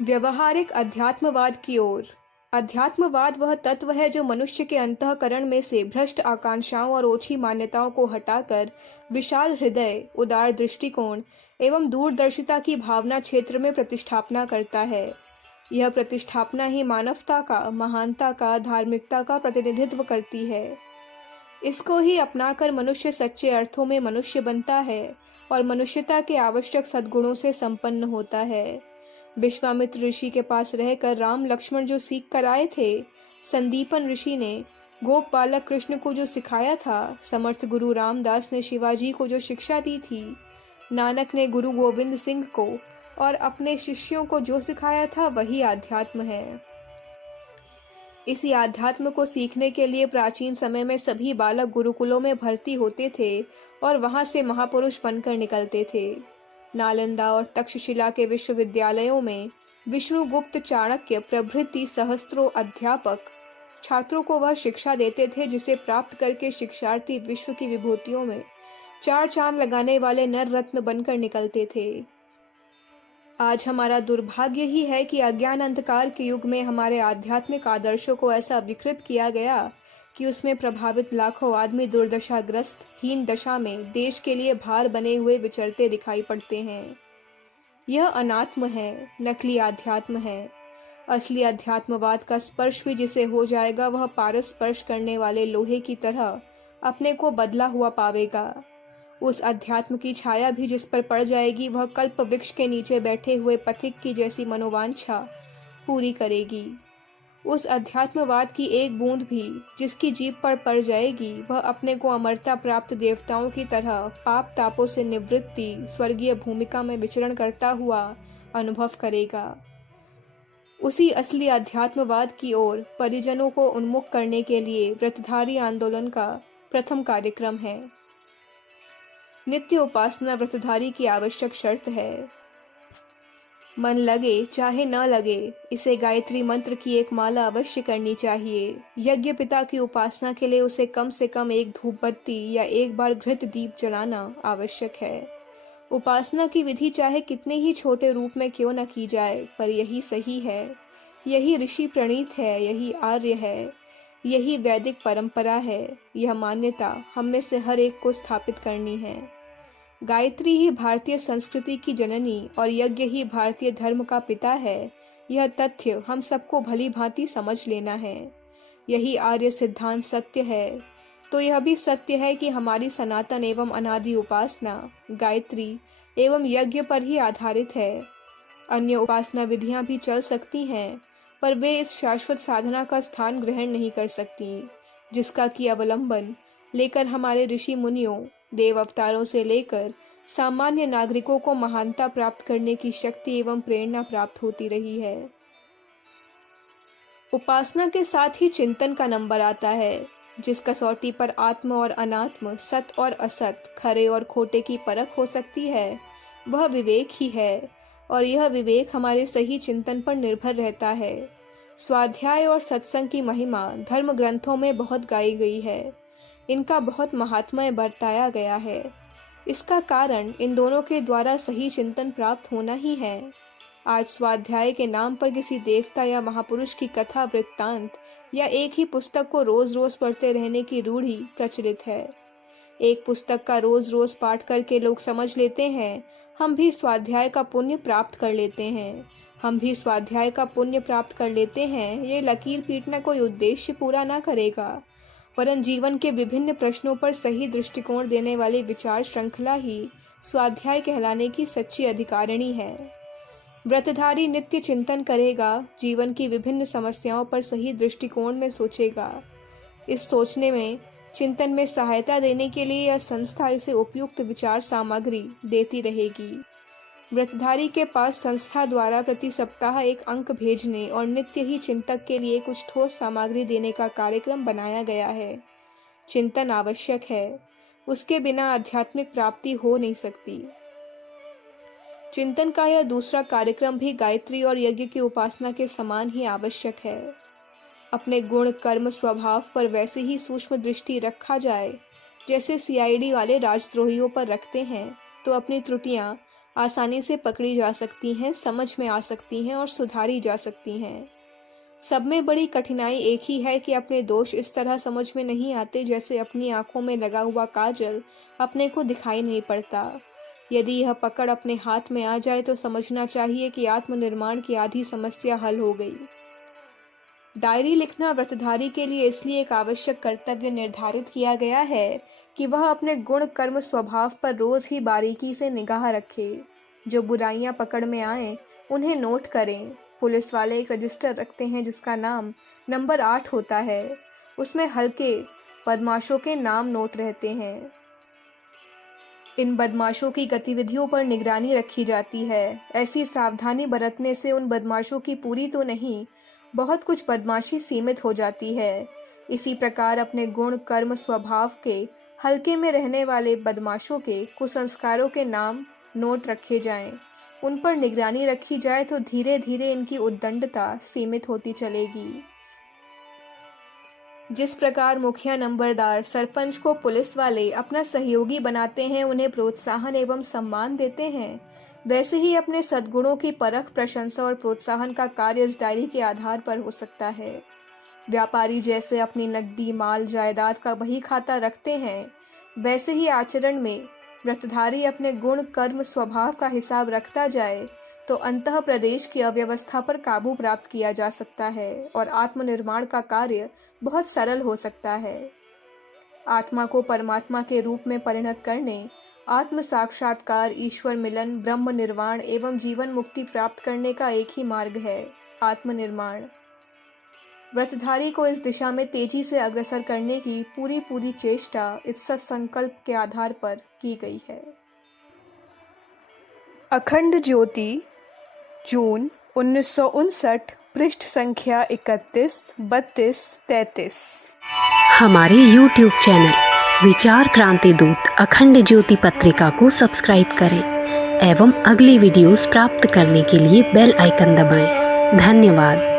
व्यवहारिक अध्यात्मवाद की ओर। अध्यात्मवाद वह तत्व है जो मनुष्य के अंतःकरण में से भ्रष्ट आकांक्षाओं और ओछी मान्यताओं को हटाकर विशाल हृदय, उदार दृष्टिकोण एवं दूरदर्शिता की भावना क्षेत्र में प्रतिष्ठापना करता है। यह प्रतिष्ठापना ही मानवता का, महानता का, धार्मिकता का प्रतिनिधित्व करती है। इसको ही अपनाकर मनुष्य सच्चे अर्थों में मनुष्य बनता है और मनुष्यता के आवश्यक सद्गुणों से संपन्न होता है। विश्वामित्र ऋषि के पास रहकर राम लक्ष्मण जो सीख कर आए थे, संदीपन ऋषि ने गोप बालक कृष्ण को जो सिखाया था, समर्थ गुरु रामदास ने शिवाजी को जो शिक्षा दी थी, नानक ने गुरु गोविंद सिंह को और अपने शिष्यों को जो सिखाया था, वही आध्यात्म है। इसी आध्यात्म को सीखने के लिए प्राचीन समय में सभी बालक गुरुकुलों में भर्ती होते थे और वहां से महापुरुष बनकर निकलते थे। नालंदा और तक्षशिला के विश्वविद्यालयों में विष्णुगुप्त, चाणक्य प्रभृति सहस्त्रों अध्यापक छात्रों को वह शिक्षा देते थे जिसे प्राप्त करके शिक्षार्थी विश्व की विभूतियों में चार चांद लगाने वाले नर रत्न बनकर निकलते थे। आज हमारा दुर्भाग्य ही है कि अज्ञान अंधकार के युग में हमारे आध्यात्मिक आदर्शों को ऐसा विकृत किया गया कि उसमें प्रभावित लाखों आदमी दुर्दशाग्रस्त हीन दशा में देश के लिए भार बने हुए विचरते दिखाई पड़ते हैं। यह अनात्म है, नकली आध्यात्म है। असली अध्यात्मवाद का स्पर्श भी जिसे हो जाएगा, वह पारस स्पर्श करने वाले लोहे की तरह अपने को बदला हुआ पावेगा। उस अध्यात्म की छाया भी जिस पर पड़ जाएगी, वह कल्प वृक्ष के नीचे बैठे हुए पथिक की जैसी मनोवांछा पूरी करेगी। उस अध्यात्मवाद की एक बूंद भी जिसकी जीभ पर पड़ जाएगी, वह अपने को अमरता प्राप्त देवताओं की तरह पाप तापों से निवृत्ति, स्वर्गीय भूमिका में विचरण करता हुआ अनुभव करेगा। उसी असली अध्यात्मवाद की ओर परिजनों को उन्मुख करने के लिए व्रतधारी आंदोलन का प्रथम कार्यक्रम है। नित्य उपासना व्रतधारी की आवश्यक शर्त है। मन लगे चाहे न लगे, इसे गायत्री मंत्र की एक माला अवश्य करनी चाहिए। यज्ञ पिता की उपासना के लिए उसे कम से कम एक धूपबत्ती या एक बार घृत दीप जलाना आवश्यक है। उपासना की विधि चाहे कितने ही छोटे रूप में क्यों न की जाए, पर यही सही है, यही ऋषि प्रणीत है, यही आर्य है, यही वैदिक परंपरा है। यह मान्यता हम में से हर एक को स्थापित करनी है। गायत्री ही भारतीय संस्कृति की जननी और यज्ञ ही भारतीय धर्म का पिता है। यह तथ्य हम सबको भली भांति समझ लेना है। यही आर्य सिद्धांत सत्य है, तो यह भी सत्य है कि हमारी सनातन एवं अनादि उपासना गायत्री एवं यज्ञ पर ही आधारित है। अन्य उपासना विधियां भी चल सकती हैं, पर वे इस शाश्वत साधना का स्थान ग्रहण नहीं कर सकती, जिसका कि अवलंबन लेकर हमारे ऋषि मुनियों, देव अवतारों से लेकर सामान्य नागरिकों को महानता प्राप्त करने की शक्ति एवं प्रेरणा प्राप्त होती रही है। उपासना के साथ ही चिंतन का नंबर आता है, जिस कसौटी पर आत्म और अनात्म, सत और असत, खरे और खोटे की परख हो सकती है, वह विवेक ही है। और यह विवेक हमारे सही चिंतन पर निर्भर रहता है। स्वाध्याय और सत्संग की महिमा धर्म ग्रंथों में बहुत गाई गई है। इनका बहुत महात्म्य बरताया गया है। इसका कारण इन दोनों के द्वारा सही चिंतन प्राप्त होना ही है। आज स्वाध्याय के नाम पर किसी देवता या महापुरुष की कथा वृत्तांत या एक ही पुस्तक को रोज रोज पढ़ते रहने की रूढ़ी प्रचलित है। एक पुस्तक का रोज रोज पाठ करके लोग समझ लेते हैं, हम भी स्वाध्याय का पुण्य प्राप्त कर लेते हैं, हम भी स्वाध्याय का पुण्य प्राप्त कर लेते हैं। ये लकीर पीटना कोई उद्देश्य पूरा ना करेगा, वरन जीवन के विभिन्न प्रश्नों पर सही दृष्टिकोण देने वाली विचार श्रृंखला ही स्वाध्याय कहलाने की सच्ची अधिकारिणी है। व्रतधारी नित्य चिंतन करेगा, जीवन की विभिन्न समस्याओं पर सही दृष्टिकोण में सोचेगा। इस सोचने में, चिंतन में सहायता देने के लिए यह संस्था इसे उपयुक्त विचार सामग्री देती रहेगी। व्रतधारी के पास संस्था द्वारा प्रति सप्ताह एक अंक भेजने और नित्य ही चिंतक के लिए कुछ ठोस सामग्री देने का कार्यक्रम बनाया गया है। चिंतन आवश्यक है, उसके बिना आध्यात्मिक प्राप्ति हो नहीं सकती। चिंतन का यह दूसरा कार्यक्रम भी गायत्री और यज्ञ की उपासना के समान ही आवश्यक है। अपने गुण, कर्म, स्वभाव पर वैसे ही सूक्ष्म दृष्टि रखा जाए जैसे सीआईडी वाले राजद्रोहियों पर रखते हैं, तो अपनी त्रुटियां आसानी से पकड़ी जा सकती हैं, समझ में आ सकती हैं और सुधारी जा सकती हैं। सब में बड़ी कठिनाई एक ही है कि अपने दोष इस तरह समझ में नहीं आते जैसे अपनी आंखों में लगा हुआ काजल अपने को दिखाई नहीं पड़ता। यदि यह पकड़ अपने हाथ में आ जाए तो समझना चाहिए कि आत्मनिर्माण की आधी समस्या हल हो गई। डायरी लिखना व्रतधारी के लिए इसलिए एक आवश्यक कर्तव्य निर्धारित किया गया है कि वह अपने गुण कर्म स्वभाव पर रोज ही बारीकी से निगाह रखे। जो बुराइयां पकड़ में आए उन्हें नोट करें। पुलिस वाले एक रजिस्टर रखते हैं जिसका नाम नंबर 8 होता है। उसमें हल्के बदमाशों के नाम नोट रहते हैं। इन बदमाशों की गतिविधियों पर निगरानी रखी जाती है। ऐसी सावधानी बरतने से उन बदमाशों की पूरी तो नहीं, बहुत कुछ बदमाशी सीमित हो जाती है। इसी प्रकार अपने गुण कर्म स्वभाव के हल्के में रहने वाले बदमाशों के कुसंस्कारों के नाम नोट रखे जाएं। उन पर निगरानी रखी जाए तो धीरे धीरे इनकी उद्दंडता सीमित होती चलेगी। जिस प्रकार मुखिया नंबरदार सरपंच को पुलिस वाले अपना सहयोगी बनाते हैं, उन्हें प्रोत्साहन एवं सम्मान देते हैं, वैसे ही अपने सद्गुणों की परख, प्रशंसा और प्रोत्साहन का कार्य इस डायरी के आधार पर हो सकता है। व्यापारी जैसे अपनी नकदी माल जायदाद का बही खाता रखते हैं, वैसे ही आचरण में व्रतधारी अपने गुण कर्म स्वभाव का हिसाब रखता जाए तो अंतः प्रदेश की अव्यवस्था पर काबू प्राप्त किया जा सकता है और आत्मनिर्माण का कार्य बहुत सरल हो सकता है। आत्मा को परमात्मा के रूप में परिणत करने, आत्म साक्षात्कार, ईश्वर मिलन, ब्रह्म निर्वाण एवं जीवन मुक्ति प्राप्त करने का एक ही मार्ग है, आत्मनिर्माण। व्रतधारी को इस दिशा में तेजी से अग्रसर करने की पूरी चेष्टा इस सत्संकल्प के आधार पर की गई है। अखंड ज्योति, जून 1959, पृष्ठ संख्या 31, 32, 33। हमारे YouTube चैनल विचार क्रांति दूत अखंड ज्योति पत्रिका को सब्सक्राइब करें एवं अगली वीडियोस प्राप्त करने के लिए बेल आइकन दबाएं। धन्यवाद।